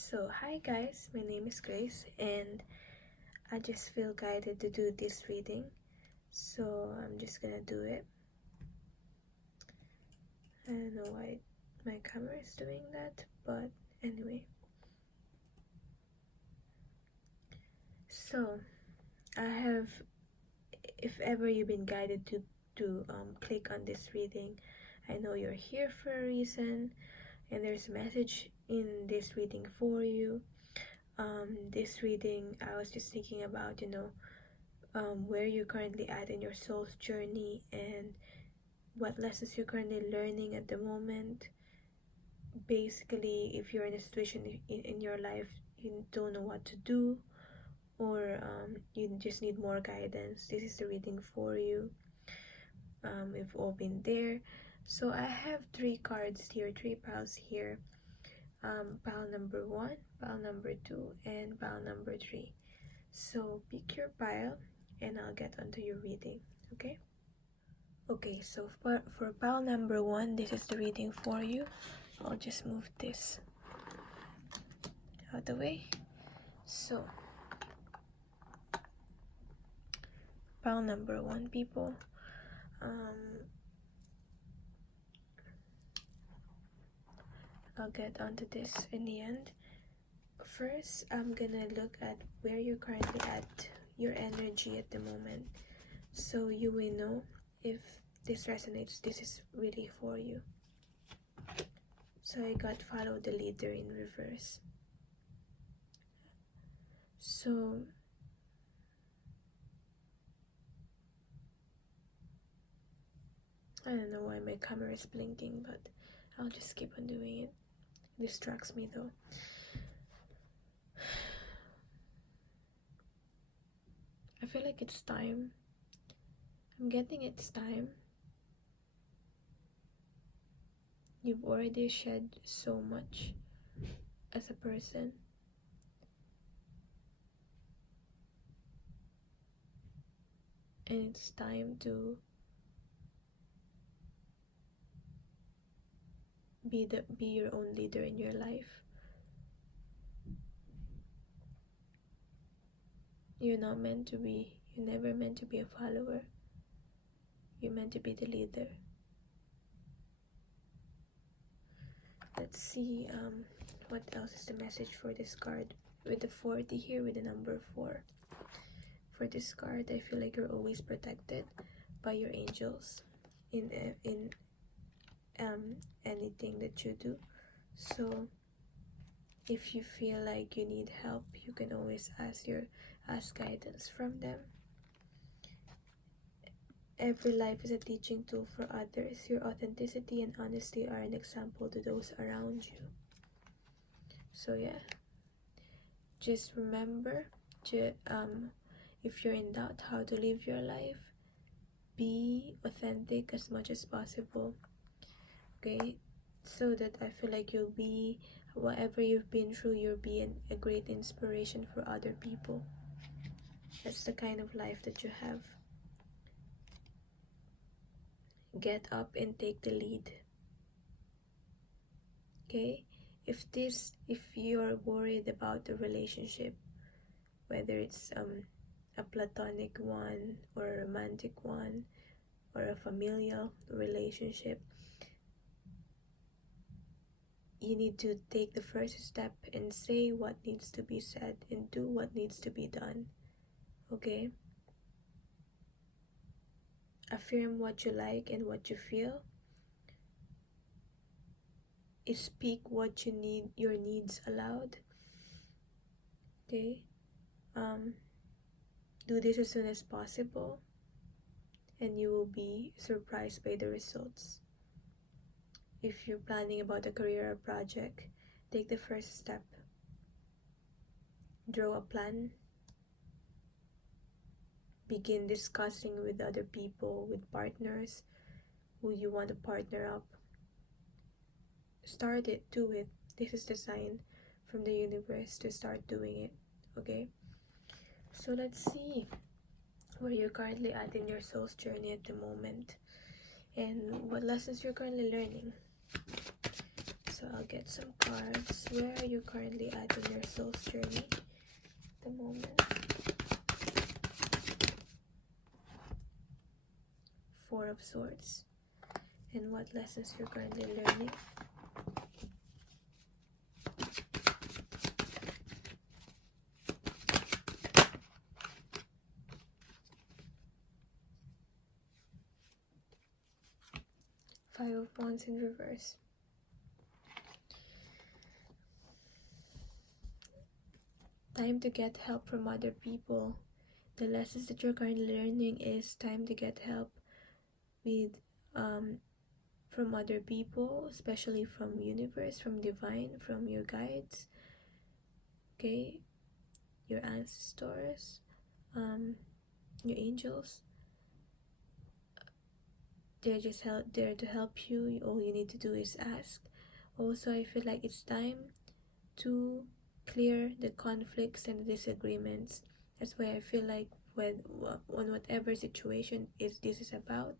So, hi guys, my name is Grace, and I just feel guided to do this reading, so I'm just gonna do it. I don't know why my camera is doing that, but anyway. So, if ever you've been guided to click on this reading, I know you're here for a reason, and there's a message in this reading for you. This reading, I was just thinking about, where you're currently at in your soul's journey and what lessons you're currently learning at the moment. Basically, if you're in a situation in your life you don't know what to do, or you just need more guidance, this is the reading for you. We've all been there. So I have three cards here, three piles here. Pile number 1, pile number 2, and pile number 3. So pick your pile and I'll get onto your reading, okay? Okay, so for pile number 1, this is the reading for you. I'll just move this out the way. So, pile number 1, people. I'll get onto this in the end. First, I'm gonna look at where you're currently at, your energy at the moment, so you will know if this resonates, this is really for you. So I got follow the leader in reverse. So I don't know why my camera is blinking, but I'll just keep on doing it. It distracts me though. I feel like it's time. I'm getting it's time. You've already shed so much as a person. And it's time to be your own leader in your life. You're not meant to be, you're never meant to be a follower. You're meant to be the leader. Let's see what else is the message for this card with the 40 here, with the number 4. For this card, I feel like you're always protected by your angels in anything that you do. So if you feel like you need help, you can always ask guidance from them. Every life is a teaching tool for others. Your authenticity and honesty are an example to those around you. So yeah, just remember, if you're in doubt how to live your life, be authentic as much as possible, okay? So that I feel like you'll be, whatever you've been through, you'll be a great inspiration for other people. That's the kind of life that you have. Get up and take the lead, okay? If you're worried about the relationship, whether it's a platonic one or a romantic one or a familial relationship, you need to take the first step and say what needs to be said and do what needs to be done, okay? Affirm what you like and what you feel. Speak what you need, your needs aloud, okay? Do this as soon as possible and you will be surprised by the results. If you're planning about a career or project, take the first step. Draw a plan. Begin discussing with other people, with partners, who you want to partner up. Start it, do it. This is the sign from the universe to start doing it, okay? So let's see where you're currently at in your soul's journey at the moment and what lessons you're currently learning. So I'll get some cards. Where are you currently at in your soul's journey at the moment? Four of Swords. And what lessons you're currently learning? Five of Wands in reverse. Time to get help from other people. The lessons that you're currently learning is time to get help with from other people, especially from universe, from divine, from your guides, okay, your ancestors, your angels. They're just there to help you. All you need to do is ask. Also, I feel like it's time to clear the conflicts and the disagreements. That's why I feel like when on whatever situation this is about,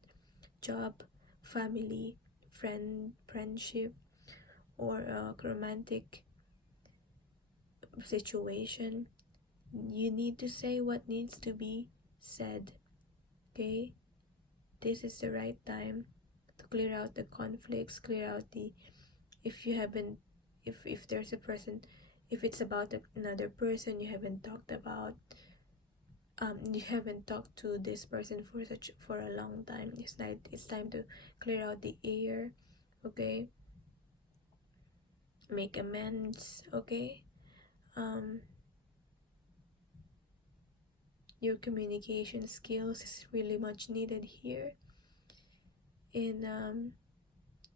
job, family, friendship, or a romantic situation, you need to say what needs to be said. Okay, this is the right time to clear out the conflicts, clear out the, if you haven't, if there's a person, if it's about another person you haven't talked about, you haven't talked to this person for a long time, it's time to clear out the air, okay, make amends, okay. Your communication skills is really much needed here, and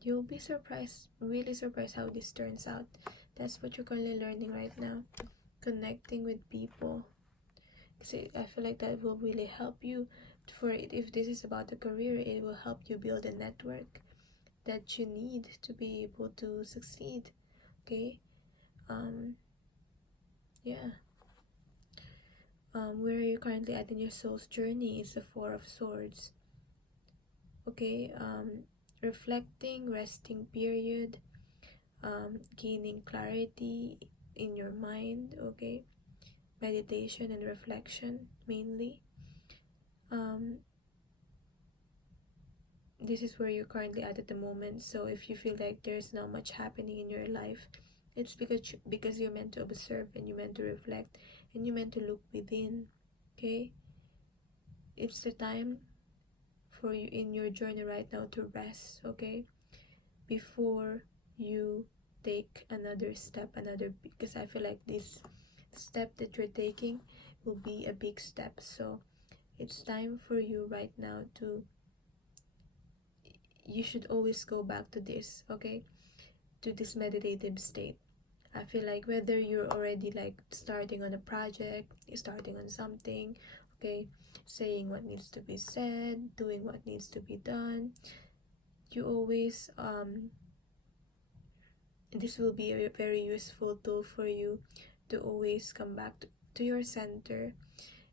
you'll be surprised, really surprised how this turns out. That's what you're currently learning right now, connecting with people. I feel like that will really help you for it. If this is about a career, it will help you build a network that you need to be able to succeed, okay. Yeah. Where are you currently at in your soul's journey is the Four of Swords, okay. Reflecting, resting period, gaining clarity in your mind, okay, meditation and reflection mainly. This is where you're currently at the moment. So if you feel like there's not much happening in your life, it's because you're meant to observe, and you're meant to reflect, and you're meant to look within, okay. It's the time for you in your journey right now to rest, okay, before you take another step, because I feel like this step that you're taking will be a big step. So it's time for you right now to, you should always go back to this, okay, to this meditative state. I feel like whether you're already like starting on a project, starting on something, okay, saying what needs to be said, doing what needs to be done, you always this will be a very useful tool for you to always come back to your center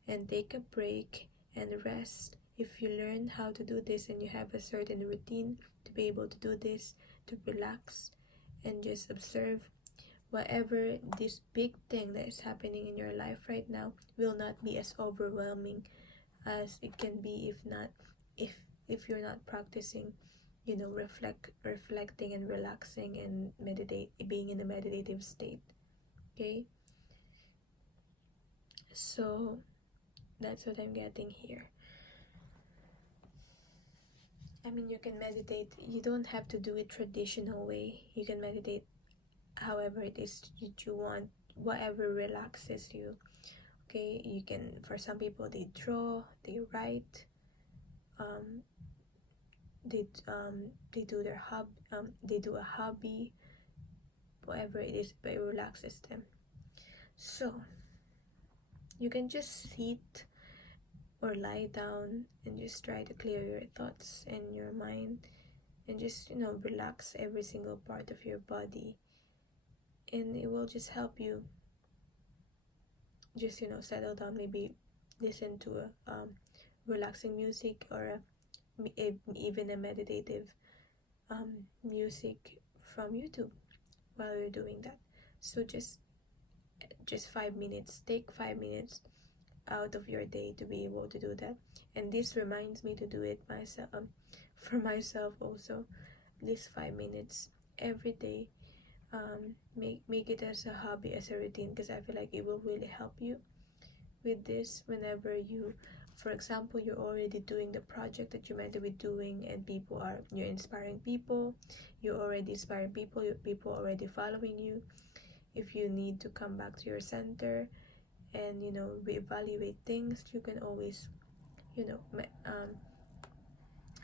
and take a break and rest. If you learn how to do this and you have a certain routine to be able to do this, to relax and just observe, whatever this big thing that is happening in your life right now will not be as overwhelming as it can be if you're not practicing, reflecting and relaxing and being in a meditative state, okay. So that's what I'm getting here. I mean, you can meditate, you don't have to do it traditional way. You can meditate however it is that you want, whatever relaxes you, okay. You can, for some people, they draw, they write, they do their they do a hobby, whatever it is, but it relaxes them. So you can just sit or lie down and just try to clear your thoughts and your mind, and just relax every single part of your body, and it will just help you just settle down. Maybe listen to a relaxing music, or even a meditative music from YouTube, while you're doing that. So just 5 minutes, take 5 minutes out of your day to be able to do that. And this reminds me to do it myself, for myself also, at least 5 minutes every day. Make it as a hobby, as a routine, because I feel like it will really help you with this. Whenever you, for example, you're already doing the project that you're meant to be doing, and you're inspiring people, you're already inspiring people, people already following you. If you need to come back to your center and reevaluate things, you can always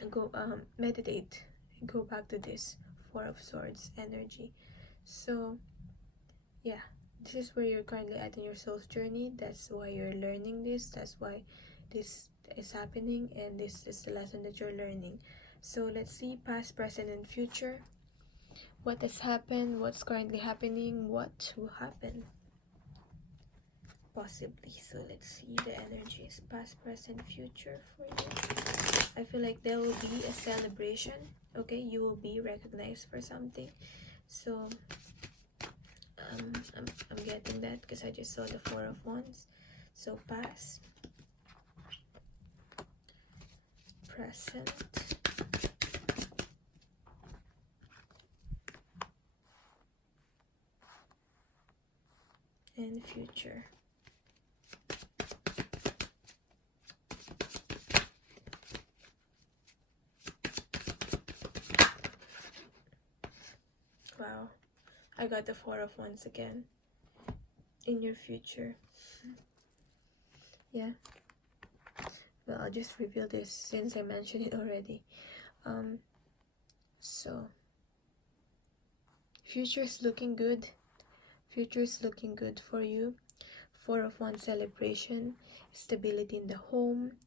go meditate, go back to this Four of Swords energy. So yeah, this is where you're currently at in your soul's journey. That's why you're learning this. That's why this is happening, and this is the lesson that you're learning. So let's see past, present, and future. What has happened, what's currently happening, what will happen possibly. So let's see the energies, past, present, future for you. I feel like there will be a celebration. Okay, you will be recognized for something. So I'm getting that because I just saw the Four of Wands. So past, present, and future. Wow, I got the Four of Wands again. In your future. Yeah. Well, I'll just reveal this since I mentioned it already. So future is looking good. Future is looking good for you. Four of Wands celebration, stability in the home.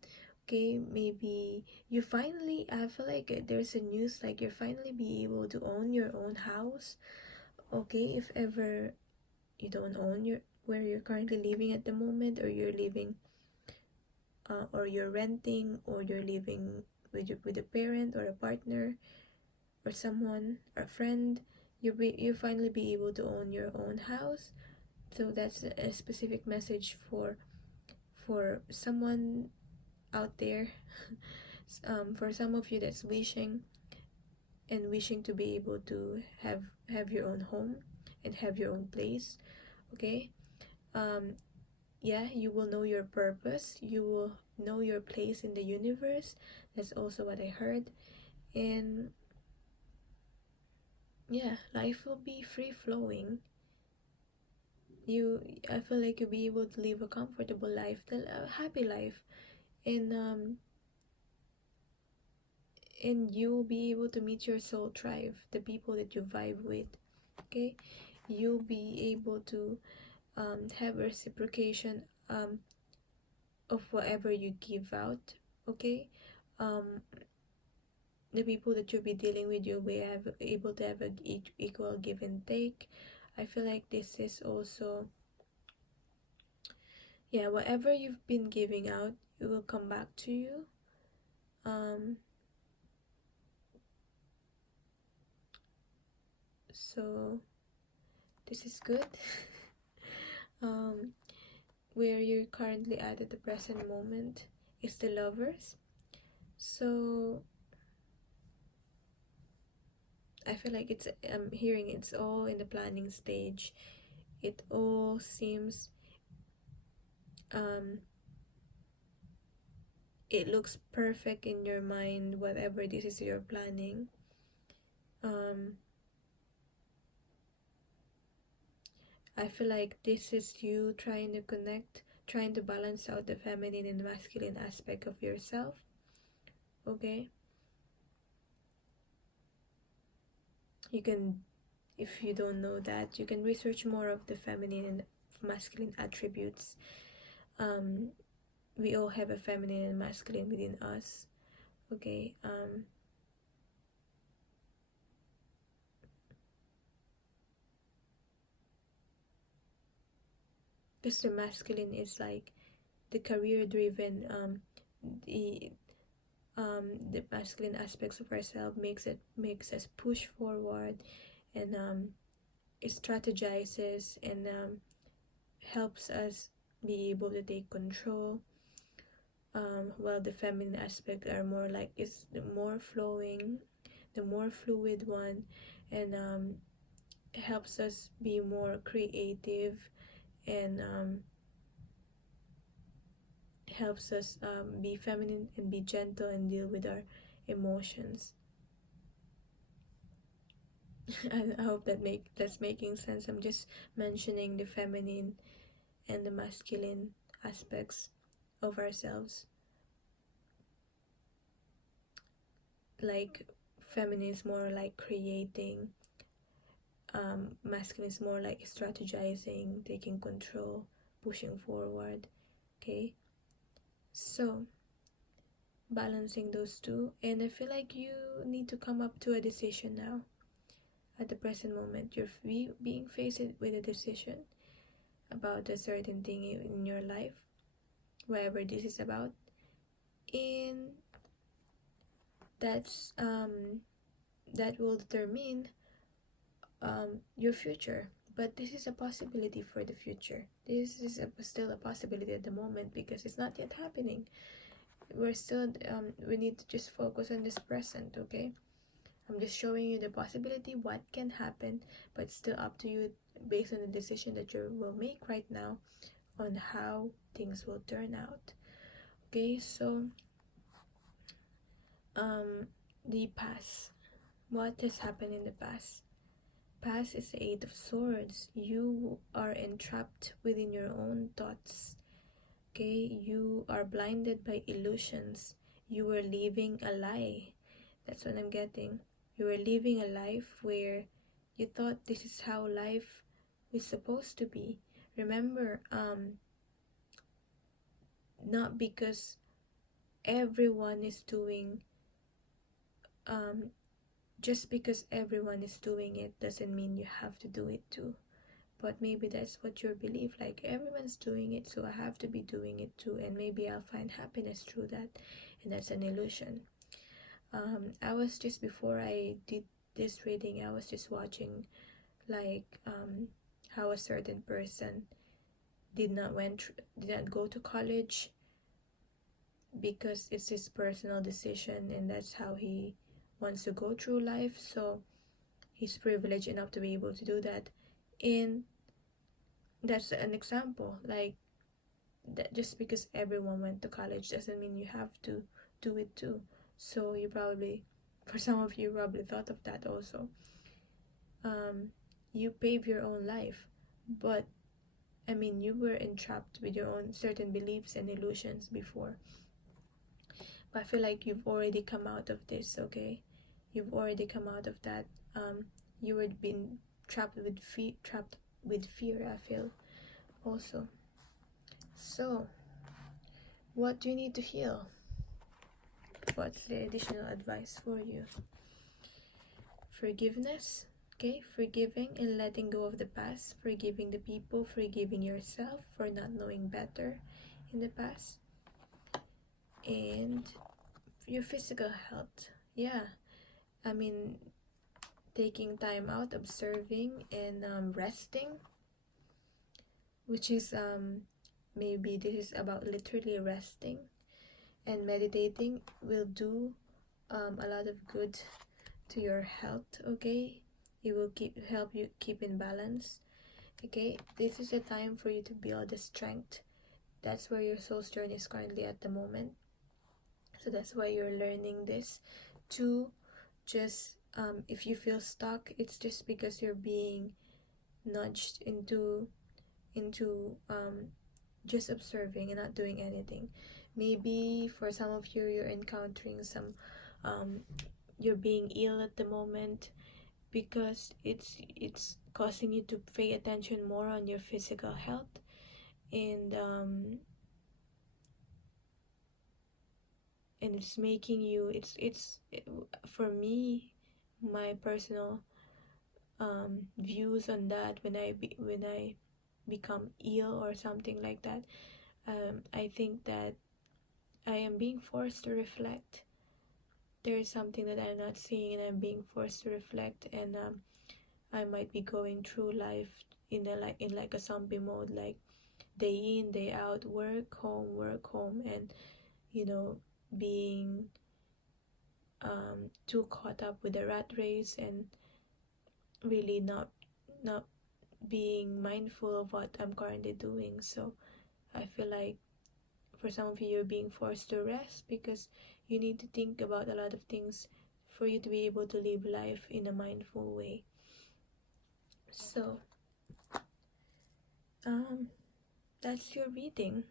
Okay, maybe you finally, I feel like there's a news like you're finally be able to own your own house. Okay, if ever you don't own where you're currently living at the moment, or you're living or you're renting, or you're living with a parent or a partner or someone or a friend, you finally be able to own your own house. So that's a specific message for someone out there. For some of you that's wishing to be able to have your own home and have your own place. Okay, yeah, you will know your purpose, you will know your place in the universe. That's also what I heard. And yeah, life will be free flowing. I feel like you'll be able to live a comfortable life, a happy life, and you'll be able to meet your soul tribe, the people that you vibe with. Okay, you'll be able to have reciprocation of whatever you give out. Okay, the people that you'll be dealing with, you'll be able to have an equal give and take. I feel like this is also, yeah, whatever you've been giving out, it will come back to you. So this is good. Where you're currently at the present moment is the Lovers. So I feel like I'm hearing it's all in the planning stage. It all seems it looks perfect in your mind, whatever this is you're planning. I feel like this is you trying to connect, trying to balance out the feminine and masculine aspect of yourself. Okay, you can, if you don't know that, you can research more of the feminine and masculine attributes. We all have a feminine and masculine within us. Okay, because the masculine is like the career driven, the masculine aspects of ourselves makes us push forward, and strategizes and helps us be able to take control, while the feminine aspect are more like is the more flowing, the more fluid one, and helps us be more creative, and helps us be feminine and be gentle and deal with our emotions. I hope that's making sense. I'm just mentioning the feminine and the masculine aspects of ourselves. Like feminine is more like creating, masculine is more like strategizing, taking control, pushing forward. Okay, so balancing those two, and I feel like you need to come up to a decision now. At the present moment, you're being faced with a decision about a certain thing in your life, whatever this is about, and that's that will determine your future. But this is a possibility for the future. This is still a possibility at the moment because it's not yet happening. We're still we need to just focus on this present. Okay, I'm just showing you the possibility, what can happen, but it's still up to you based on the decision that you will make right now on how things will turn out. Okay, so the past. What has happened in the past? Past is the Eight of Swords. You are entrapped within your own thoughts. Okay, you are blinded by illusions. You were living a lie. That's what I'm getting. You were living a life where you thought this is how life was supposed to be. Remember, not because everyone is doing, just because everyone is doing it doesn't mean you have to do it too. But maybe that's what your belief, like everyone's doing it, so I have to be doing it too, and maybe I'll find happiness through that, and that's an illusion. I was just, before I did this reading, I was just watching like how a certain person did not go to college because it's his personal decision and that's how he wants to go through life. So he's privileged enough to be able to do that, and that's an example. Like that, just because everyone went to college doesn't mean you have to do it too. So you probably, for some of you, probably thought of that also. You pave your own life, but I mean, you were entrapped with your own certain beliefs and illusions before. But I feel like you've already come out of this. Okay, you've already come out of that. You were being trapped with fear. I feel also. So, what do you need to heal? What's the additional advice for you? Forgiveness. Okay, forgiving and letting go of the past, forgiving the people, forgiving yourself for not knowing better in the past, and your physical health. Yeah, I mean, taking time out, observing, and resting, which is maybe this is about literally resting, and meditating will do a lot of good to your health. Okay, it will help you keep in balance. Okay, this is a time for you to build the strength. That's where your soul's journey is currently at the moment. So that's why you're learning this. To just if you feel stuck, it's just because you're being nudged into just observing and not doing anything. Maybe for some of you, you're encountering some you're being ill at the moment because it's causing you to pay attention more on your physical health, and it's making you for me, my personal views on that, when I become ill or something like that, I think that I am being forced to reflect. There is something that I'm not seeing and I'm being forced to reflect, and I might be going through life in a zombie mode, like day in, day out, work, home, and being too caught up with the rat race and really not being mindful of what I'm currently doing. So I feel like for some of you, you're being forced to rest because you need to think about a lot of things for you to be able to live life in a mindful way. So that's your reading.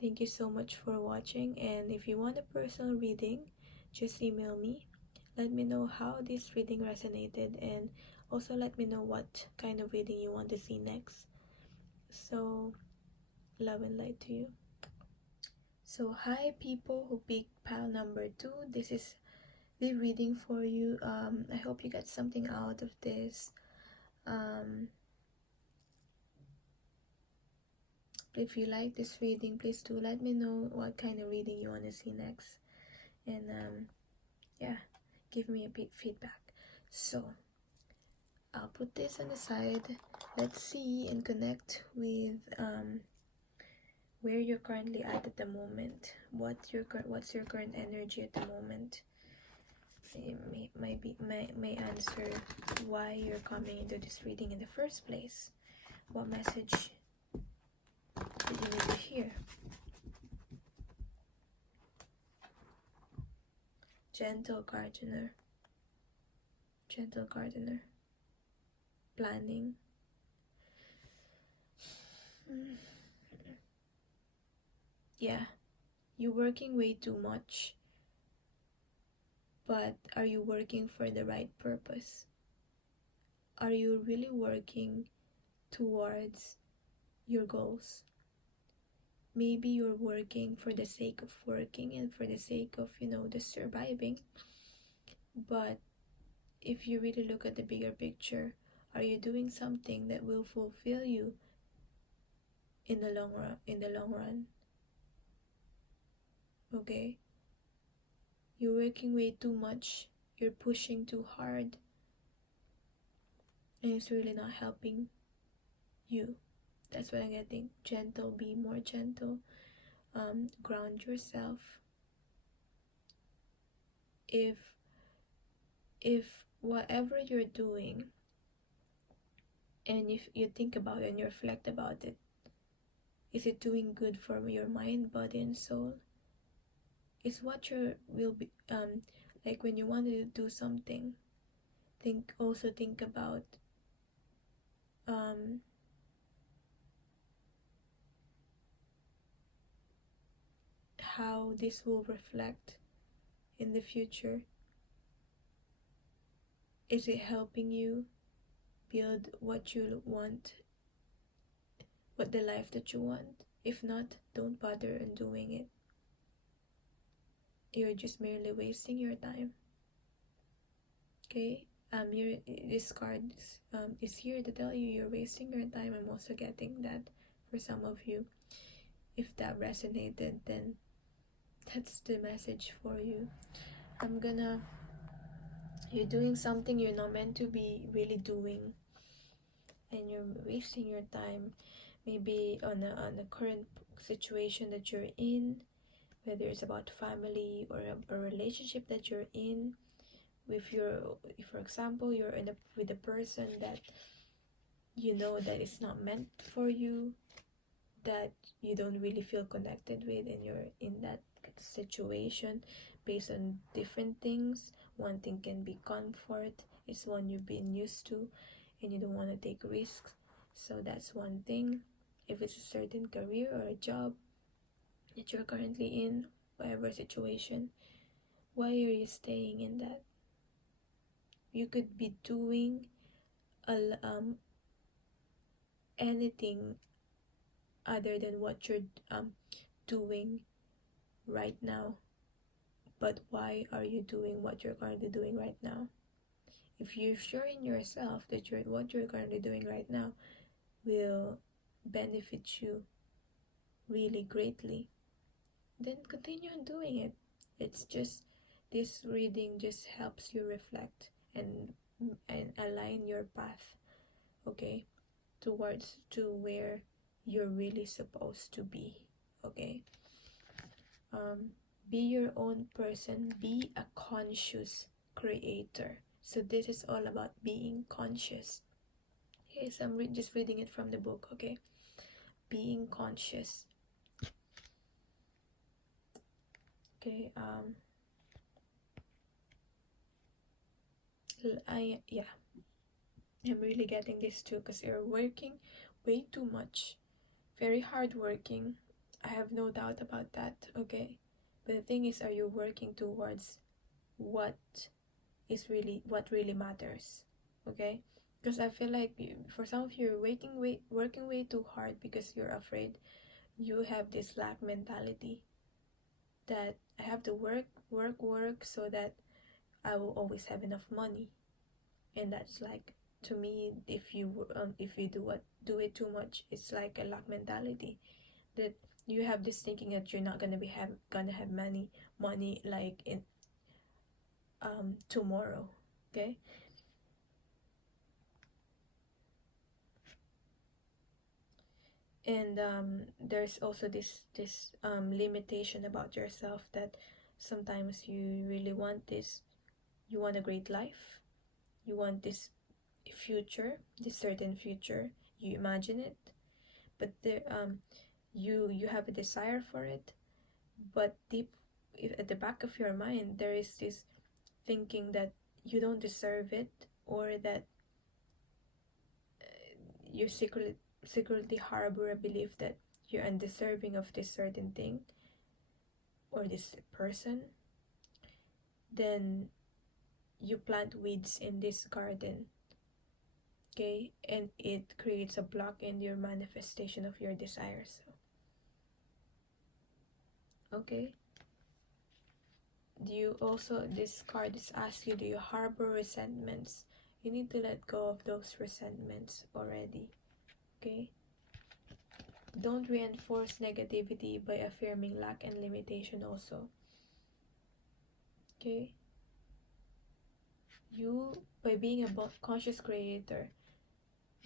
Thank you so much for watching, and if you want a personal reading, just email me. Let me know how this reading resonated, and also let me know what kind of reading you want to see next. So love and light to you. So hi people who picked pile number 2. This is the reading for you. I hope you got something out of this. If you like this reading, please do let me know what kind of reading you want to see next, and yeah, give me a bit feedback. So I'll put this on the side. Let's see and connect with where you're currently at the moment. What's your current energy at the moment? It may answer why you're coming into this reading in the first place. What message did you need to hear? Gentle gardener. Planning. Yeah, you're working way too much, but are you working for the right purpose? Are you really working towards your goals? Maybe you're working for the sake of working and for the sake of the surviving, but if you really look at the bigger picture, are you doing something that will fulfill you in the long run? Okay, you're working way too much, you're pushing too hard, and it's really not helping you. That's what I'm getting. Gentle, be more gentle. Ground yourself. If whatever you're doing, and if you think about it and you reflect about it, is it doing good for your mind, body, and soul? Is what you will be like when you want to do something, think about how this will reflect in the future. Is it helping you build what you want, what the life that you want? If not, don't bother in doing it. You're just merely wasting your time. Okay, this card is here to tell you you're wasting your time. I'm also getting that for some of you. If that resonated, then that's the message for you. You're doing something you're not meant to be really doing, and you're wasting your time, maybe on a current situation that you're in, whether it's about family or a relationship that you're in. If for example, you're with a person that that it's not meant for you, that you don't really feel connected with, and you're in that situation based on different things. One thing can be comfort, it's one you've been used to, and you don't want to take risks. So that's one thing. If it's a certain career or a job that you're currently in, whatever situation, why are you staying in that? You could be doing anything other than what you're doing right now. But why are you doing what you're currently doing right now? If you're sure in yourself that what you're currently doing right now will benefit you really greatly, then continue on doing it. It's just, this reading just helps you reflect and align your path, okay, towards to where you're really supposed to be. Okay, be your own person, be a conscious creator. So this is all about being conscious. Okay, so I'm just reading it from the book. Okay, being conscious. Okay, I'm really getting this too, because you're working way too much, very hard working. I have no doubt about that. Okay, but the thing is, are you working towards what what really matters? Okay, because I feel like for some of you, you're working way too hard because you're afraid. You have this lack mentality that I have to work so that I will always have enough money. And that's like, to me, if you do it too much, it's like a lack mentality, that you have this thinking that you're not gonna have money like in tomorrow. Okay, and there's also this limitation about yourself, that sometimes you really want this, you want a great life, you want this future, this certain future, you imagine it, but you have a desire for it, but at the back of your mind there is this thinking that you don't deserve it, or that you secretly harbor a belief that you're undeserving of this certain thing or this person. Then you plant weeds in this garden, okay, and it creates a block in your manifestation of your desires. Okay, do you also, this card is ask you, do you harbor resentments? You need to let go of those resentments already. Okay, don't reinforce negativity by affirming lack and limitation also. Okay, you, by being a conscious creator,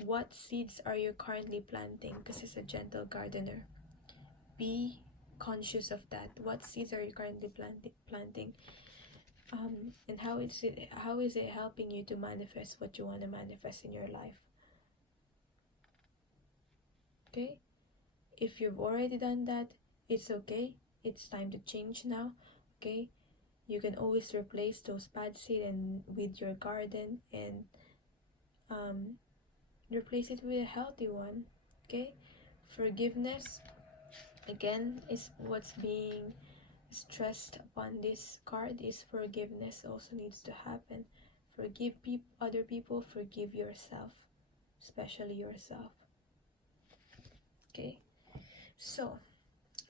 what seeds are you currently planting? Because it's a gentle gardener. Be conscious of that. What seeds are you currently planting? And how is it helping you to manifest what you want to manifest in your life? Okay, if you've already done that, it's okay. It's time to change now. Okay, you can always replace those bad seeds and with your garden, and replace it with a healthy one. Okay, forgiveness again is what's being stressed upon this card. Is forgiveness also needs to happen. Forgive other people, forgive yourself, especially yourself. Okay, so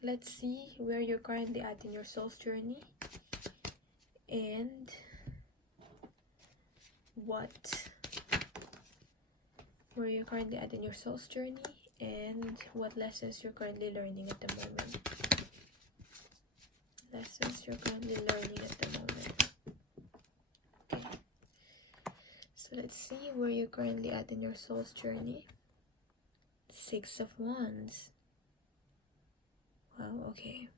let's see where you're currently at in your soul's journey, and where you're currently at in your soul's journey, and what lessons you're currently learning at the moment. Lessons you're currently learning at the moment. Okay, so let's see where you're currently at in your soul's journey. Six of Wands. Wow, okay.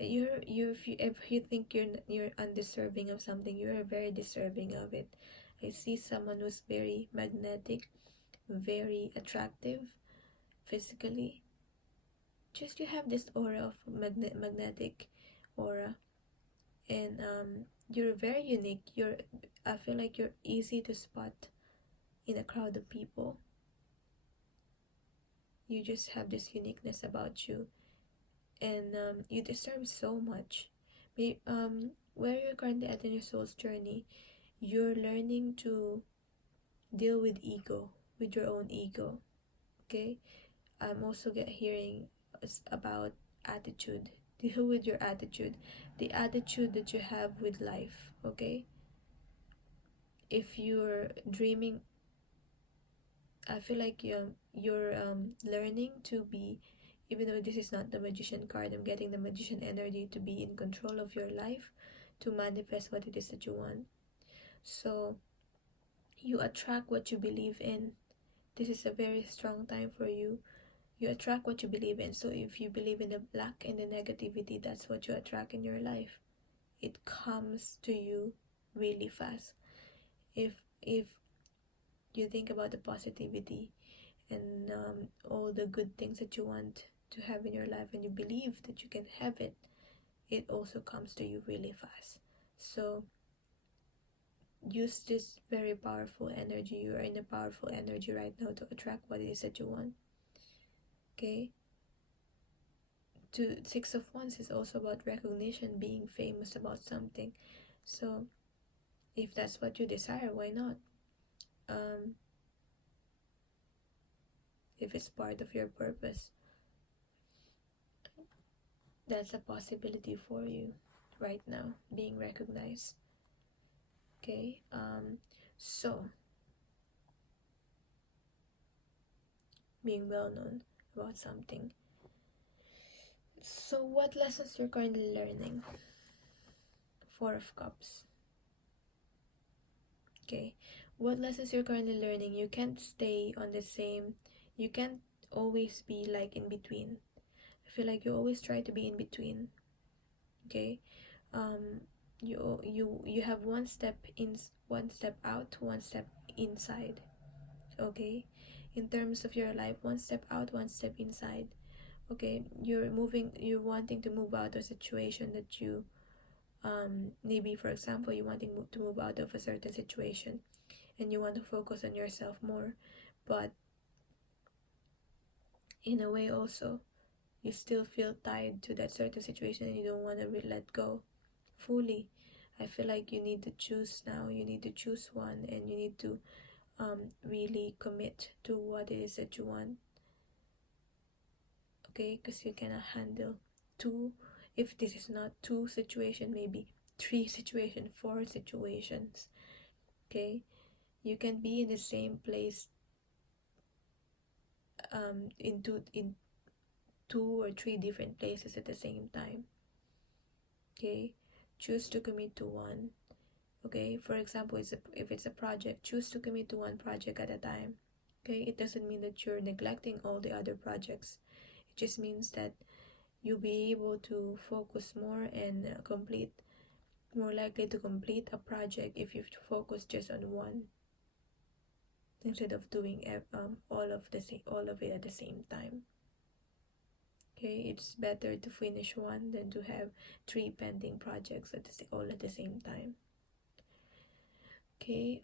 If you think you're undeserving of something, you're very deserving of it. I see someone who's very magnetic, very attractive physically. Just you have this aura of magnetic aura, and you're very unique. I feel like you're easy to spot in a crowd of people. You just have this uniqueness about you, and you deserve so much. Where you're currently at in your soul's journey, you're learning to deal with ego, with your own ego. Okay, I'm also hearing about attitude. Deal with your attitude, the attitude that you have with life. Okay, if you're dreaming, I feel like you're learning to be even though this is not the magician card, I'm getting the magician energy to be in control of your life, to manifest what it is that you want. So you attract what you believe in. This is a very strong time for you. You attract what you believe in. So if you believe in the lack and the negativity, that's what you attract in your life. It comes to you really fast. If you think about the positivity and all the good things that you want to have in your life, and you believe that you can have it, it also comes to you really fast. So use this very powerful energy. You are in a powerful energy right now to attract what it is that you want. Okay. Six of Wands is also about recognition, being famous about something. So if that's what you desire, why not? If it's part of your purpose, that's a possibility for you right now, being recognized. Okay. So being well known about something. So what lessons you're currently learning? Four of Cups. Okay, what lessons you're currently learning? You can't stay on the same, you can't always be like in between. I feel like you always try to be in between. Okay. You have one step in, one step out, one step inside. Okay, in terms of your life, one step out, one step inside. Okay, you're wanting to move out of a situation that you maybe, for example, you wanting to move out of a certain situation and you want to focus on yourself more, but in a way also you still feel tied to that certain situation and you don't want to let go fully. I feel like you need to choose now. You need to choose one, and you need to really commit to what it is that you want. Okay, because you cannot handle two. If this is not two situations, maybe three situations, four situations. Okay, you can be in the same place in two or three different places at the same time. Okay, choose to commit to one. Okay, for example, if it's a project, choose to commit to one project at a time. Okay, it doesn't mean that you're neglecting all the other projects. It just means that you'll be able to focus more and more likely to complete a project if you focus just on one, instead of doing all of it at the same time. Okay, it's better to finish one than to have three pending projects all at the same time. Okay,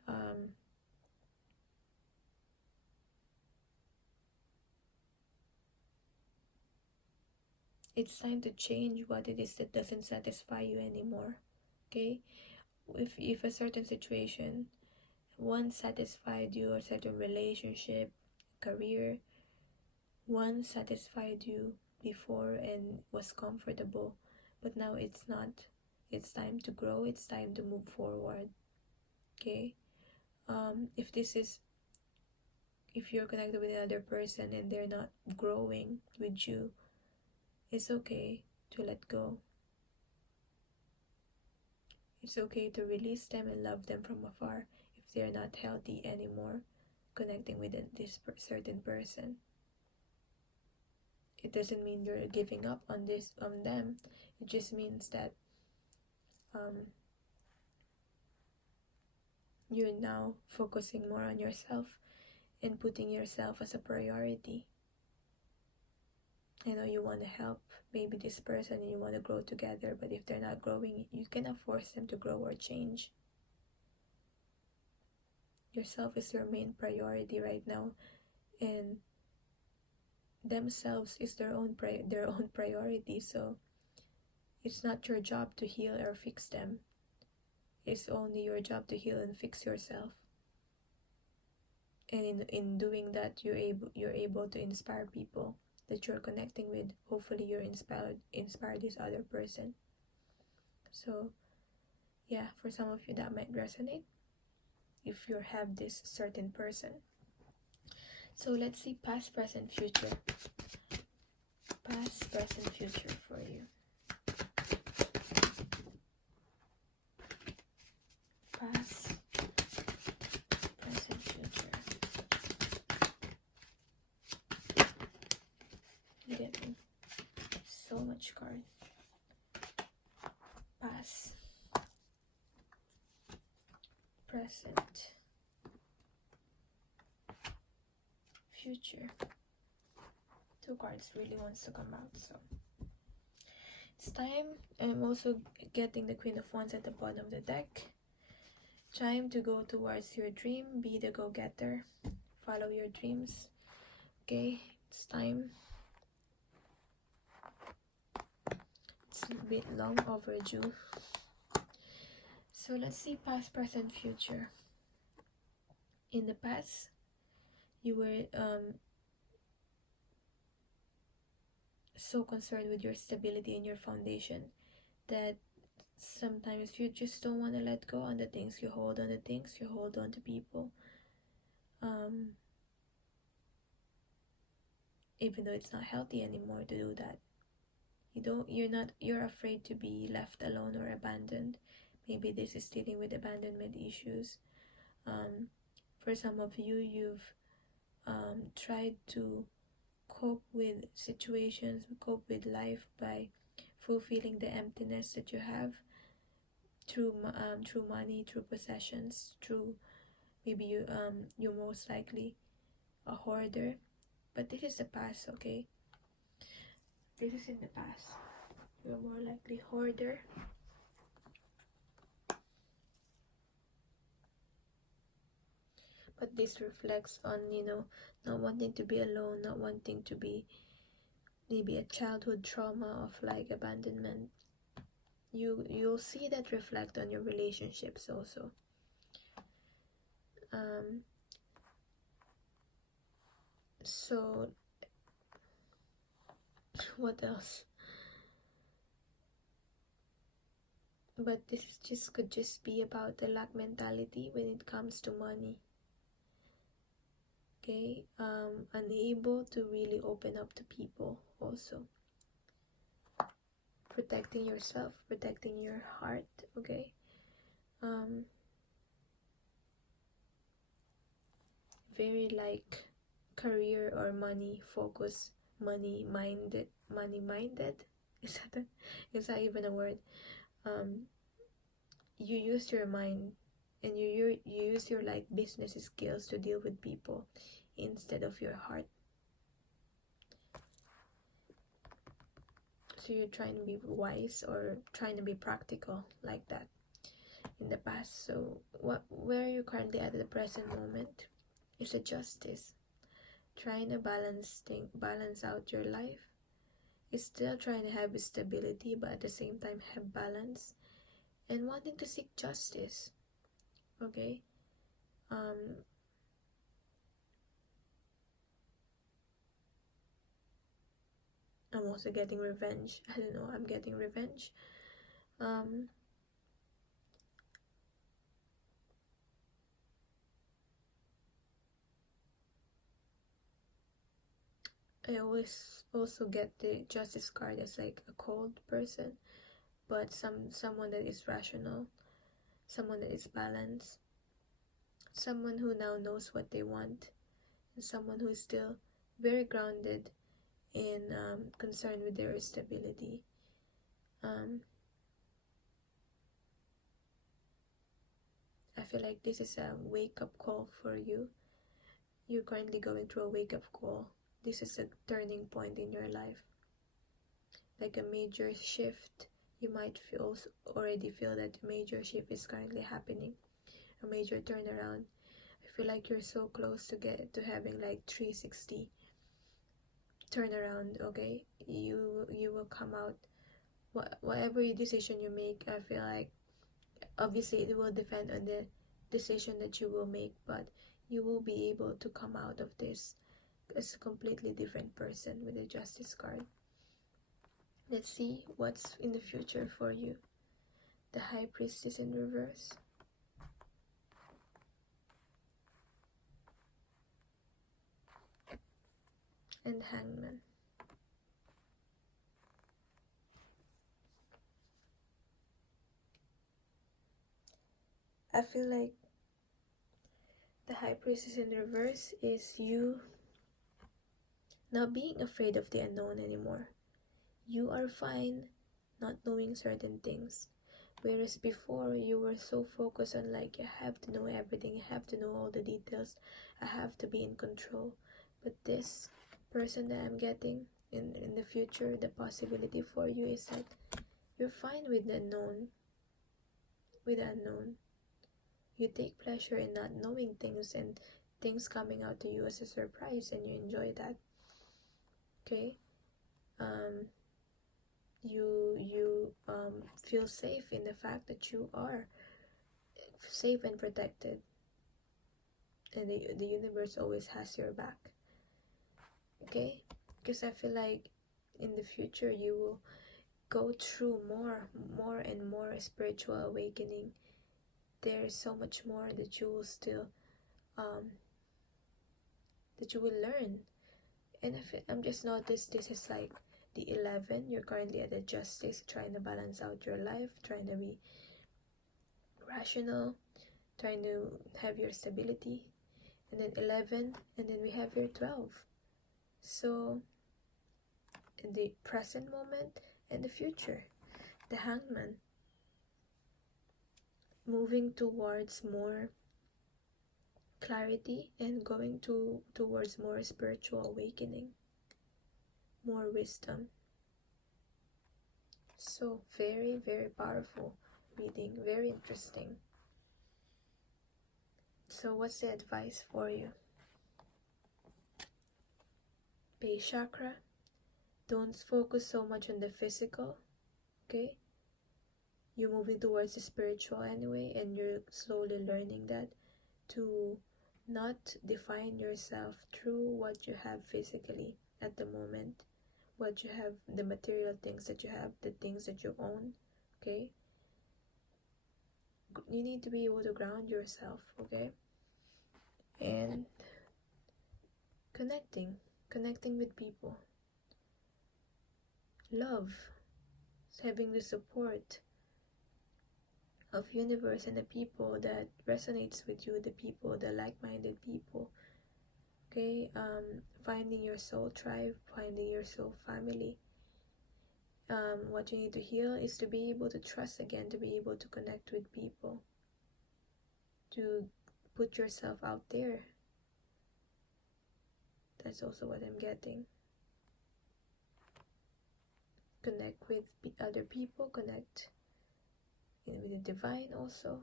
it's time to change what it is that doesn't satisfy you anymore. Okay, if a certain situation once satisfied you, or certain relationship, career, once satisfied you before and was comfortable, but now it's not, it's time to grow, it's time to move forward. Okay, if you're connected with another person and they're not growing with you, it's okay to let go. It's okay to release them and love them from afar if they're not healthy anymore, connecting with this certain person. It doesn't mean you're giving up on them. It just means that you're now focusing more on yourself and putting yourself as a priority. I know you want to help maybe this person and you want to grow together, but if they're not growing, you cannot force them to grow or change. Yourself is your main priority right now, and themselves is their own priority. So it's not your job to heal or fix them. It's only your job to heal and fix yourself. And in doing that, you're able to inspire people that you're connecting with. Hopefully you're inspire this other person. So yeah, for some of you that might resonate if you have this certain person. So let's see past, present, future. Past, present, future for you. Past, present, future. I'm getting so much card. Past, present, future. 2 cards really wants to come out, so it's time. I'm also getting the Queen of Wands at the bottom of the deck. Time to go towards your dream. Be the go-getter. Follow your dreams. Okay, it's time. It's a bit long overdue. So let's see past, present, future. In the past, you were so concerned with your stability and your foundation that sometimes you just don't want to let go on the things you hold on, to people, even though it's not healthy anymore to do that. You're afraid to be left alone or abandoned. Maybe this is dealing with abandonment issues. For some of you, you've tried to cope with situations, cope with life by fulfilling the emptiness that you have through money, through possessions, through maybe you're most likely a hoarder. But this is the past, okay? This is in the past. You're more likely hoarder. But this reflects on, not wanting to be alone, not wanting to be maybe a childhood trauma of like abandonment. You'll see that reflect on your relationships also. So what else? But this could just be about the lack mentality when it comes to money. Okay, unable to really open up to people also. Protecting yourself, protecting your heart, okay? Very like career or money focus, money minded. Is that even a word? You use your mind and you use your like business skills to deal with people instead of your heart. So you're trying to be wise or trying to be practical like that in the past. So where are you currently at the present moment is a justice. Trying to balance out your life. Is still trying to have stability, but at the same time have balance and wanting to seek justice. Okay. I'm also getting revenge. I don't know, I'm getting revenge. I always also get the justice card as like a cold person, but someone that is rational, someone that is balanced, someone who now knows what they want, and someone who is still very grounded and concerned with their stability. I feel like this is a wake-up call for you. You're currently going through a wake-up call. This is a turning point in your life, like a major shift. You might already feel that a major shift is currently happening, a major turnaround. I feel like you're so close to having like 360 turnaround. Okay, you will come out. Whatever decision you make, I feel like obviously it will depend on the decision that you will make, but you will be able to come out of this as a completely different person with the Justice card. Let's see what's in the future for you. The High Priestess in reverse. And Hangman. I feel like the High Priestess in reverse is you not being afraid of the unknown anymore. You are fine not knowing certain things. Whereas before, you were so focused on like, you have to know everything, you have to know all the details, I have to be in control. But this person that I'm getting in the future, the possibility for you is that you're fine with the unknown. With the unknown. You take pleasure in not knowing things and things coming out to you as a surprise, and you enjoy that. Okay? You feel safe in the fact that you are safe and protected, and the universe always has your back. Okay? Because I feel like in the future you will go through more and more spiritual awakening. There's so much more that you will still that you will learn. And I'm just noticed this is like the 11. You're currently at the Justice, trying to balance out your life, trying to be rational, trying to have your stability. And then 11, and then we have your 12. So in the present moment and the future, the Hangman, moving towards more clarity and going towards more spiritual awakening, more wisdom. So very, very powerful reading, very interesting. So what's the advice for you? Base chakra, don't focus so much on the physical. Okay, you're moving towards the spiritual anyway, and you're slowly learning that to not define yourself through what you have physically at the moment, what you have, the material things that you have, the things that you own. Okay, you need to be able to ground yourself. Okay, and connecting with people, love, having the support of universe and the people that resonates with you, the people, the like-minded people. Okay, finding your soul tribe, finding your soul family. What you need to heal is to be able to trust again, to be able to connect with people, to put yourself out there. That's also what I'm getting. Connect with other people, connect with the divine also.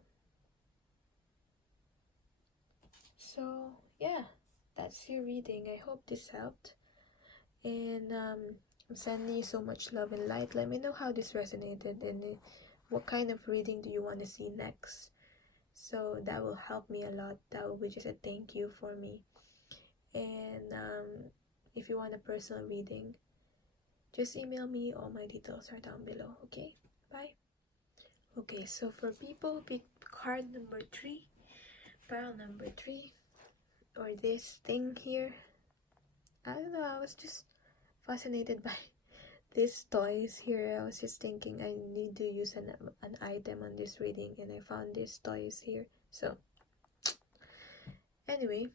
So yeah, that's your reading. I hope this helped, and I'm sending you so much love and light. Let me know how this resonated, and what kind of reading do you want to see next. So that will help me a lot. That will be just a thank you for me. And if you want a personal reading, just email me. All my details are down below. Okay, bye. Okay, so for people, pick card number 3, pile number 3, or this thing here. I don't know, I was just fascinated by these toys here. I was just thinking I need to use an item on this reading, and I found these toys here. So anyway,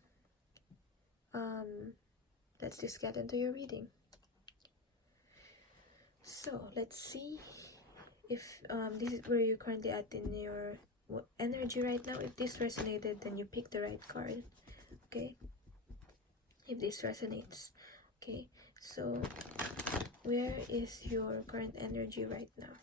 let's just get into your reading. So let's see if this is where you're currently at in your energy right now. If this resonated, then you pick the right card. Okay, if this resonates. Okay, so where is your current energy right now?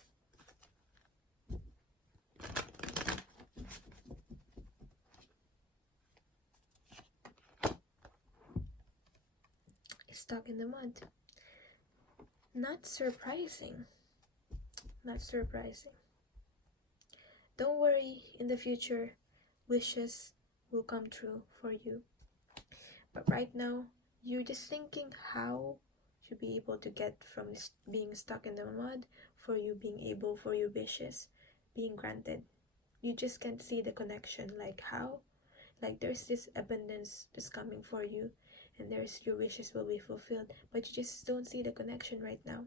Stuck in the mud. Not surprising. Not surprising. Don't worry, in the future, wishes will come true for you. But right now, you're just thinking how to be able to get from being stuck in the mud, for you being able, for your wishes being granted. You just can't see the connection, like how, like there's this abundance that's coming for you, and there's your wishes will be fulfilled, but you just don't see the connection right now.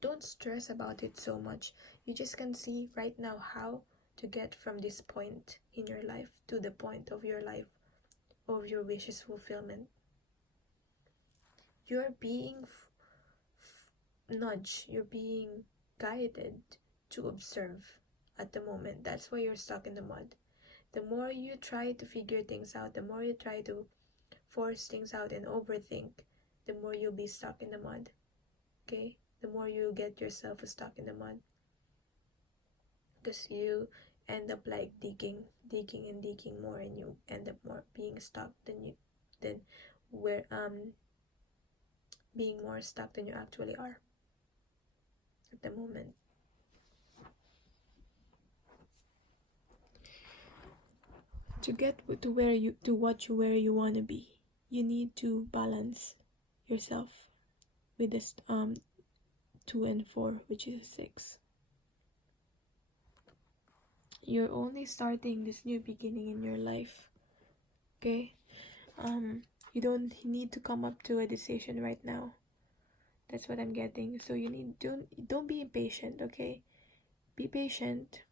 Don't stress about it so much. You just can see right now how to get from this point in your life to the point of your life, of your wishes fulfillment. You're being nudged, you're being guided to observe at the moment. That's why you're stuck in the mud. The more you try to figure things out, the more you try to force things out and overthink, the more you'll be stuck in the mud. Okay? The more you get yourself stuck in the mud. Because you end up like digging and digging more, and you end up more being stuck than being more stuck than you actually are at the moment. To get to where you want to be, you need to balance yourself with this 2 and 4, which is 6. You're only starting this new beginning in your life. Okay? You don't need to come up to a decision right now. That's what I'm getting. So you need don't be impatient, okay? Be patient.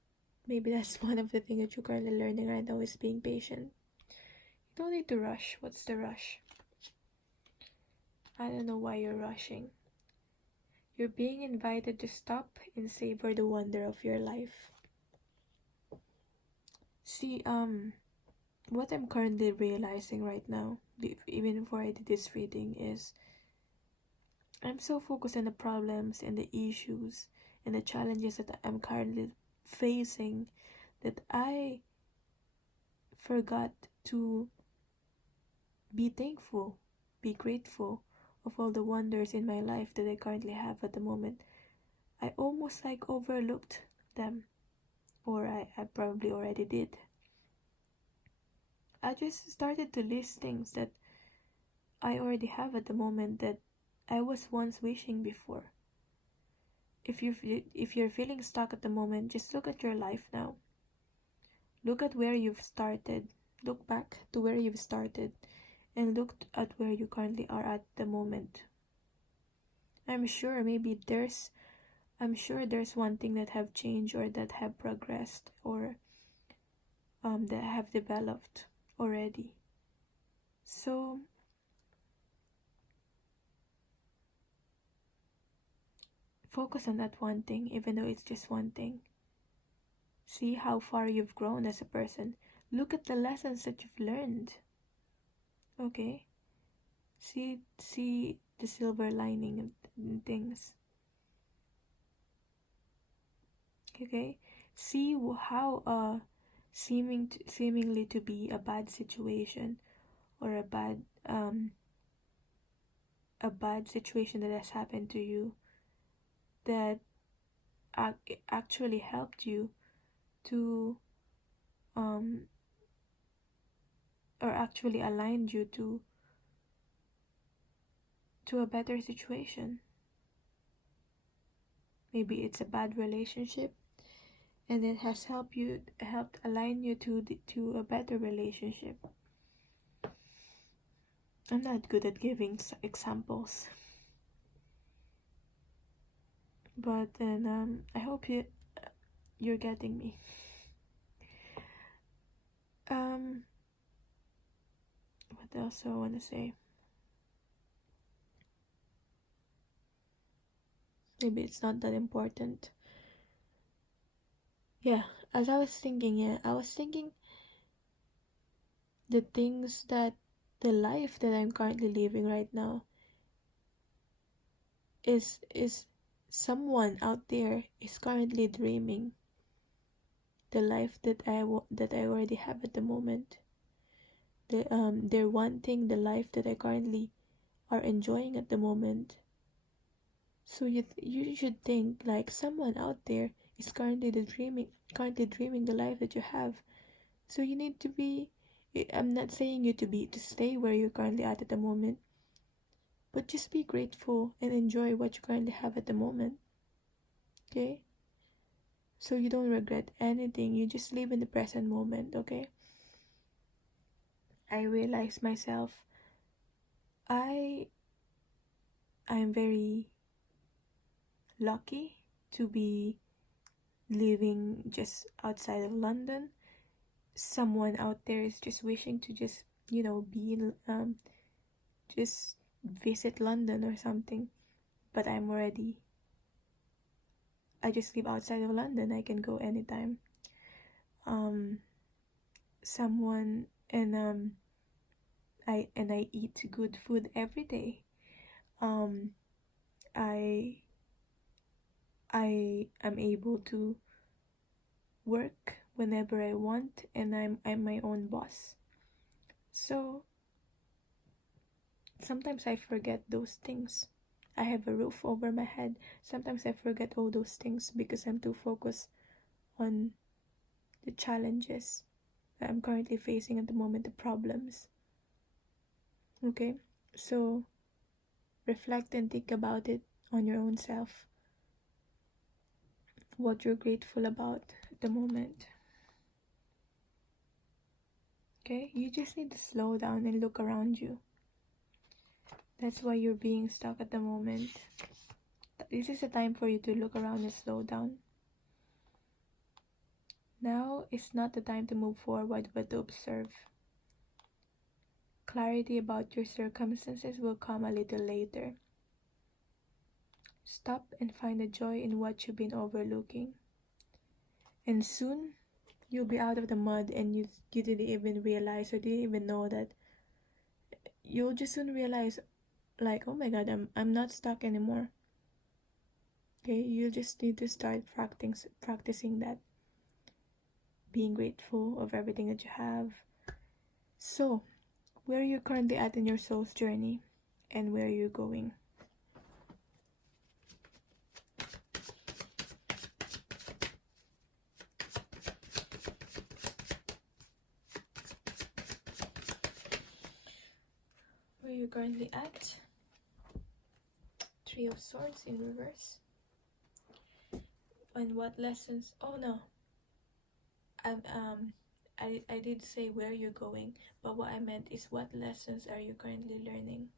Maybe that's one of the things that you're currently learning right now, is being patient. You don't need to rush. What's the rush? I don't know why you're rushing. You're being invited to stop and savor the wonder of your life. See, what I'm currently realizing right now, even before I did this reading, is I'm so focused on the problems and the issues and the challenges that I'm currently facing that I forgot to be thankful, be grateful of all the wonders in my life that I currently have at the moment. I almost like overlooked them, or I probably already did. I just started to list things that I already have at the moment that I was once wishing before. If you're feeling stuck at the moment, just look at your life now. Look at where you've started. Look back to where you've started and look at where you currently are at the moment. I'm sure there's one thing that have changed or that have progressed or that have developed already. So focus on that one thing, even though it's just one thing. See how far you've grown as a person. Look at the lessons that you've learned. Okay? See the silver lining in things. Okay? See how seemingly to be a bad situation or a bad situation that has happened to you that actually helped you to or actually aligned you to a better situation. Maybe it's a bad relationship and it has helped align you to a better relationship. I'm not good at giving examples, but then I hope you're getting me. What else do I want to say? Maybe it's not that important. Yeah, as I was thinking the things that the life that I'm currently living right now is someone out there is currently dreaming the life that I already have at the moment. They're wanting the life that I currently are enjoying at the moment. So you should think like someone out there is currently dreaming the life that you have. So you need to be. I'm not saying you to stay where you're currently at the moment, but just be grateful and enjoy what you currently have at the moment. Okay? So you don't regret anything. You just live in the present moment. Okay? I realize myself. I'm very lucky to be living just outside of London. Someone out there is just wishing to just, be in, just visit London or something. But I just live outside of London. I can go anytime. Someone and I eat good food every day. I am able to work whenever I want, and I'm my own boss. So sometimes I forget those things. I have a roof over my head. Sometimes I forget all those things because I'm too focused on the challenges that I'm currently facing at the moment, the problems. Okay, so reflect and think about it on your own self. What you're grateful about at the moment. Okay, you just need to slow down and look around you. That's why you're being stuck at the moment. This is a time for you to look around and slow down. Now is not the time to move forward but to observe. Clarity about your circumstances will come a little later. Stop and find the joy in what you've been overlooking. And soon, you'll be out of the mud and you didn't even realize or didn't even know that. You'll just soon realize, like, oh my god, I'm not stuck anymore. Okay, you just need to start practicing that. Being grateful of everything that you have. So, where are you currently at in your soul's journey, and where are you going? Where are you currently at? Three of Swords in reverse. And what lessons? Oh no. I did say where you're going, but what I meant is what lessons are you currently learning?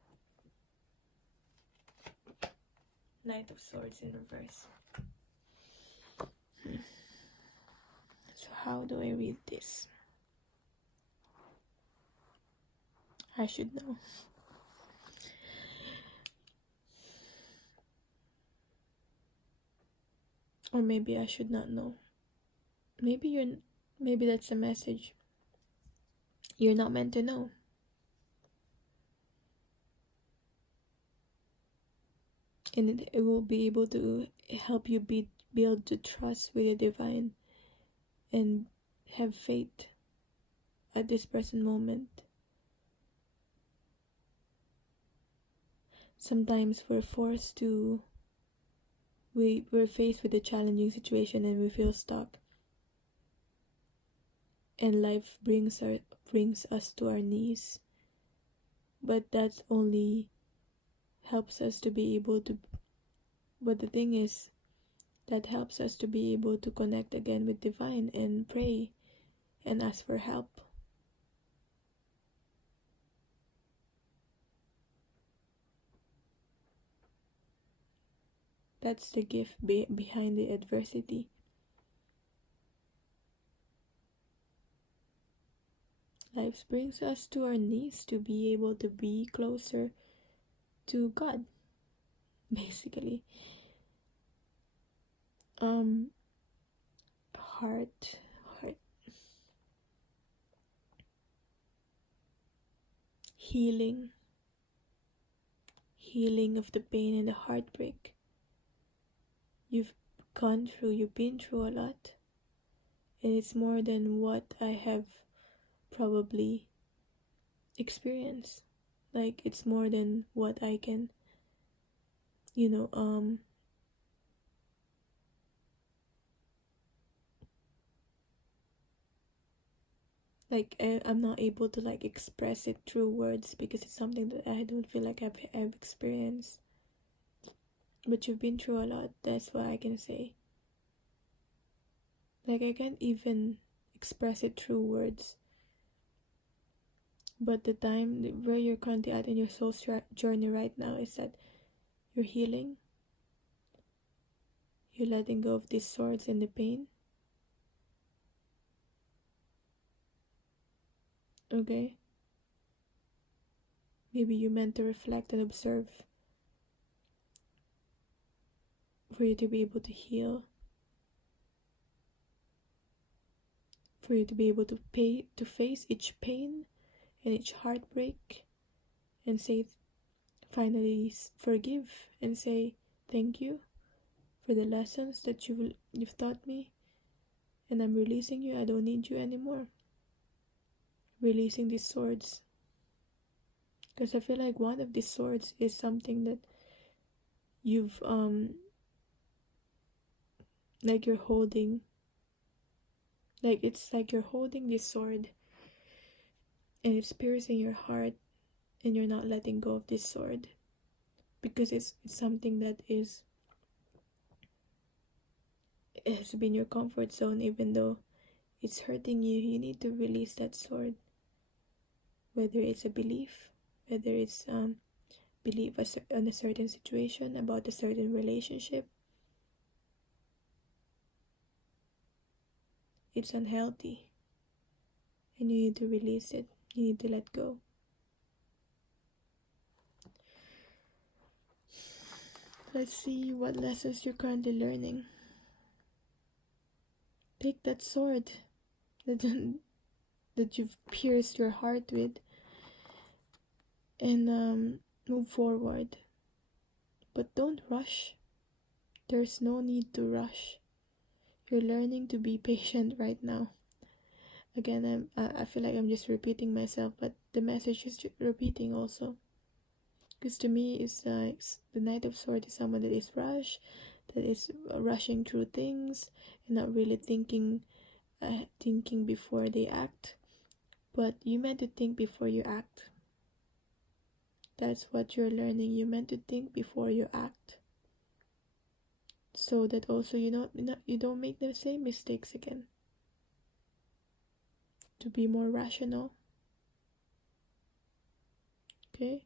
Knight of Swords in reverse. So how do I read this? I should know. Or maybe I should not know. Maybe that's a message you're not meant to know. And it will be able to help you build the trust with the divine and have faith at this present moment. Sometimes we're faced with a challenging situation and we feel stuck. And life brings us to our knees. But that only helps us to be able to, but the thing is, that helps us to be able to connect again with divine and pray and ask for help. That's the gift behind the adversity. Life brings us to our knees to be able to be closer to God, basically. Heart. Healing of the pain and the heartbreak you've been through a lot, and it's more than what I have probably experienced. Like, it's more than what I can, like I'm not able to like express it through words because it's something that I don't feel like I've experienced. But you've been through a lot, that's what I can say. Like, I can't even express it through words. But the time where you're currently at in your soul's journey right now is that you're healing You're letting go of these swords and the pain. Okay? Maybe you meant to reflect and observe for you to be able to heal, for you to be able to face each pain and each heartbreak and say, finally forgive and say thank you for the lessons that you've taught me, and I'm releasing you. I don't need you anymore. Releasing these swords, because I feel like one of these swords is something that you've like you're holding, like it's like you're holding this sword and it's piercing your heart, and you're not letting go of this sword because it's something that it has been your comfort zone. Even though it's hurting you, you need to release that sword. Whether it's a belief, whether it's belief on a certain situation, about a certain relationship, it's unhealthy and you need to release it. You need to let go. Let's see what lessons you're currently learning. Take that sword that you've pierced your heart with and move forward. But don't rush. There's no need to rush. You're learning to be patient right now. Again, I feel like I'm just repeating myself, but the message is repeating also. Because to me, it's like the Knight of Swords is someone that is that is rushing through things and not really thinking before they act. But you meant to think before you act. That's what you're learning. You meant to think before you act, so that also you don't make the same mistakes again. To be more rational. Okay?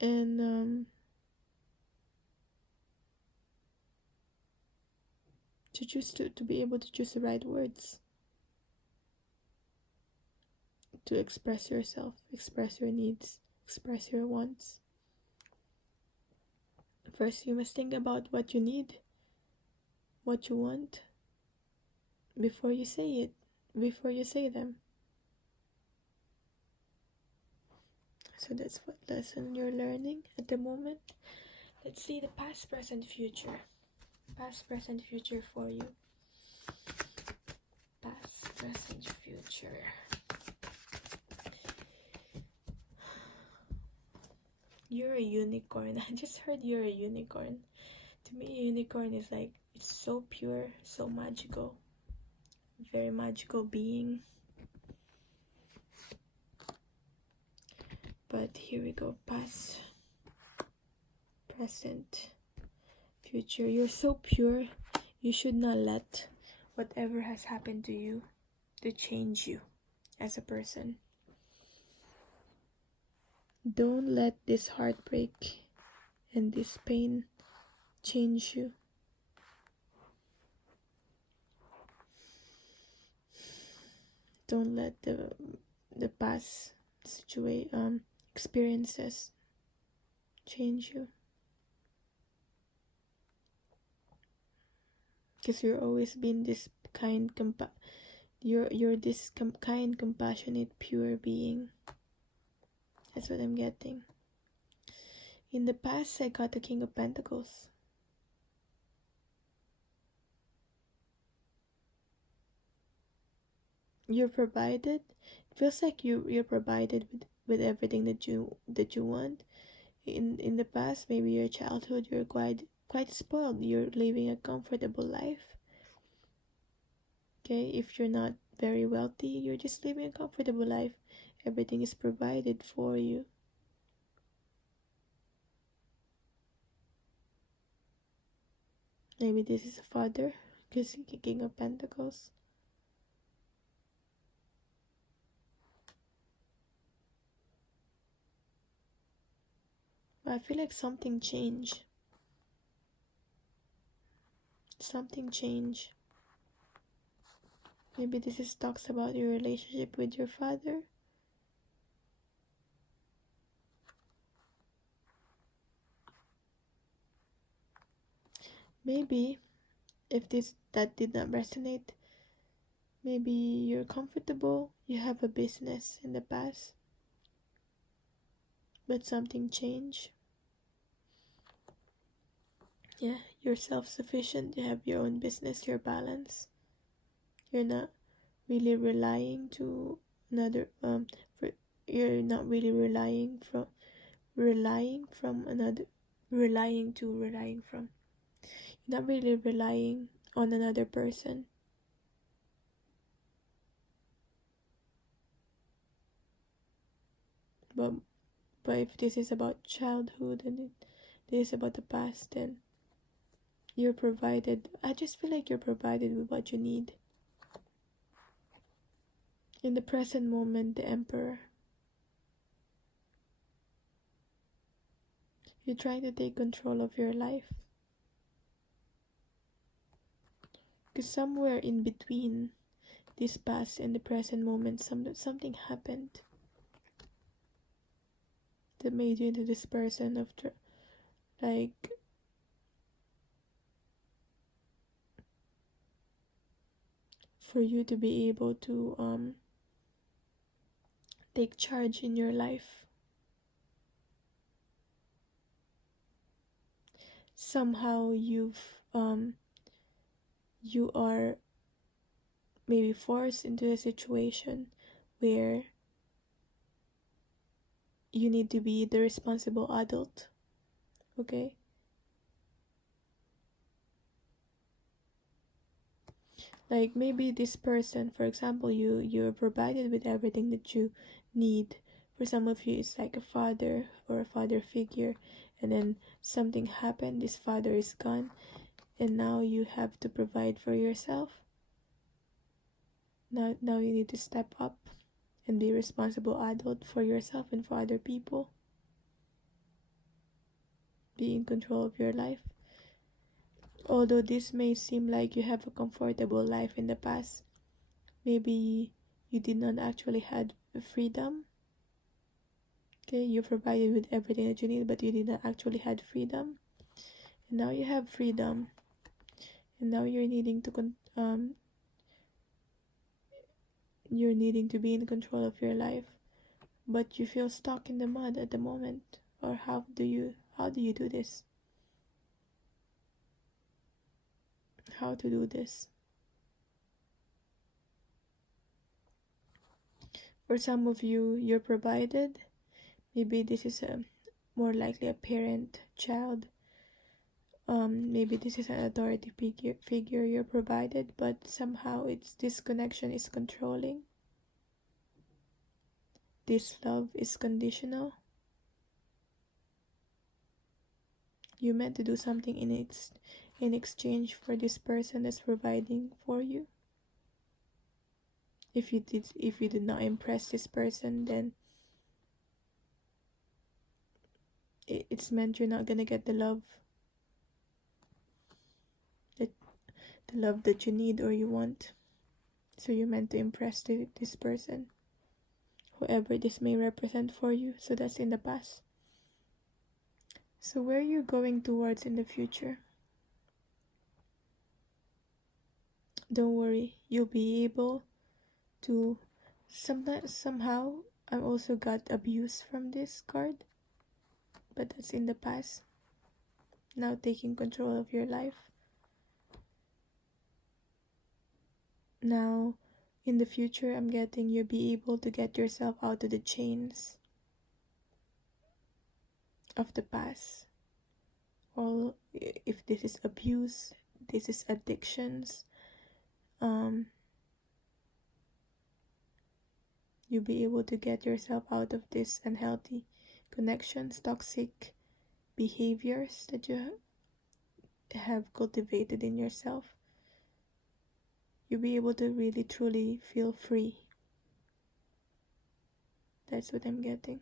And to choose to be able to choose the right words to express yourself, express your needs, express your wants. First, you must think about what you need, what you want, before you say it, before you say them. So that's what lesson you're learning at the moment. Let's see the past, present, future. Past, present, future for you. Past, present, future. You're a unicorn. I just heard you're a unicorn. To me, a unicorn is like, it's so pure, so magical. Very magical being. But here we go. Past, present, future. You're so pure. You should not let whatever has happened to you to change you as a person. Don't let this heartbreak and this pain change you. Don't let the past experiences change you. Because you're always been this kind, you're this kind, compassionate, pure being. That's what I'm getting. In the past, I got the King of Pentacles. You're provided. It feels like you're provided with everything that you want. In the past, maybe your childhood, you're quite spoiled. You're living a comfortable life. Okay, if you're not very wealthy, you're just living a comfortable life. Everything is provided for you. Maybe this is a father, because King of Pentacles. But I feel like something changed. Something change. Maybe this is talks about your relationship with your father. Maybe if that did not resonate, maybe you're comfortable, you have a business in the past, but something changed. Yeah, you're self-sufficient, you have your own business, you're balanced. You're not really relying to another you're not really relying from another relying to relying from you're not really relying on another person. But if this is about childhood and this is about the past, then you're provided. I just feel like you're provided with what you need. In the present moment, the Emperor. You're trying to take control of your life. Because somewhere in between this past and the present moment, something happened that made you into this person of like for you to be able to take charge in your life. Somehow you are maybe forced into a situation where you need to be the responsible adult. Okay, like maybe this person, for example, you're provided with everything that you need. For some of you it's like a father or a father figure, and then something happened, this father is gone, and now you have to provide for yourself. Now you need to step up and be responsible adult for yourself and for other people. Be in control of your life. Although this may seem like you have a comfortable life in the past, maybe you did not actually had freedom. Okay, you're provided with everything that you need, but you did not actually had freedom. And now you have freedom, and now you're needing to be in control of your life, but you feel stuck in the mud at the moment. Or how do you do this? How to do this? For some of you, you're provided. Maybe this is more likely a parent child. Maybe this is an authority figure you're provided, but somehow this connection is controlling. This love is conditional. You meant to do something in exchange for this person that's providing for you. If you did not impress this person, then it's meant you're not gonna get the love that you need or you want. So you're meant to impress this person, whoever this may represent for you. So that's in the past. So where you're going towards in the future, don't worry, you'll be able to. Somehow I also got abuse from this card, but that's in the past. Now taking control of your life. Now in the future, I'm getting you'll be able to get yourself out of the chains of the past. Or if this is abuse, this is addictions, you'll be able to get yourself out of this unhealthy connections, toxic behaviors that you have cultivated in yourself. You'll be able to really truly feel free. That's what I'm getting.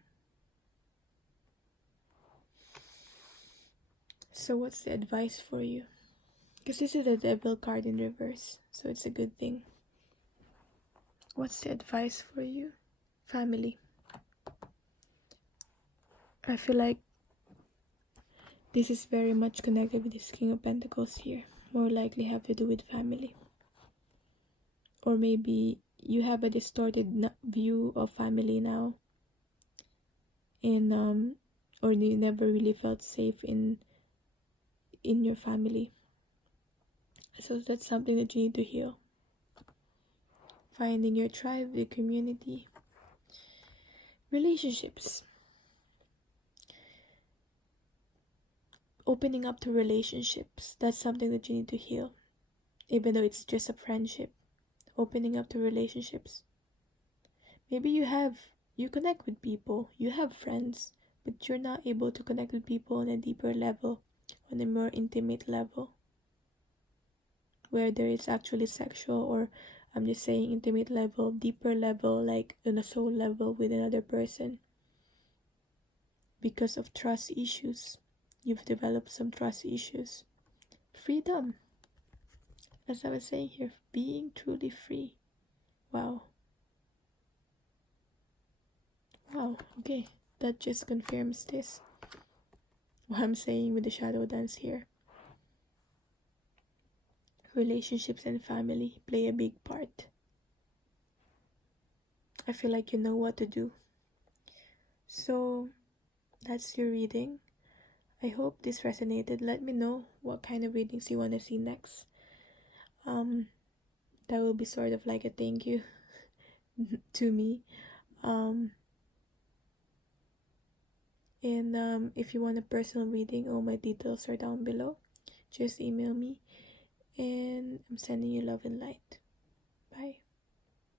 So what's the advice for you? Because this is the Devil card in reverse, so it's a good thing. What's the advice for you? Family. I feel like this is very much connected with this King of Pentacles here. More likely have to do with family. Or maybe you have a distorted view of family now. And or you never really felt safe in your family. So that's something that you need to heal. Finding your tribe, your community. Relationships. Opening up to relationships. That's something that you need to heal. Even though it's just a friendship. Opening up to relationships. Maybe you connect with people. You have friends. But you're not able to connect with people on a deeper level. On a more intimate level. Whether it's actually sexual or I'm just saying intimate level, deeper level, like on a soul level with another person. Because of trust issues. You've developed some trust issues. Freedom. As I was saying here, being truly free. Wow. Wow, okay. That just confirms this. What I'm saying with the shadow dance here. Relationships and family play a big part. I feel like you know what to do. So, that's your reading. I hope this resonated. Let me know what kind of readings you want to see next. That will be sort of like a thank you to me. And if you want a personal reading, all my details are down below. Just email me, and I'm sending you love and light.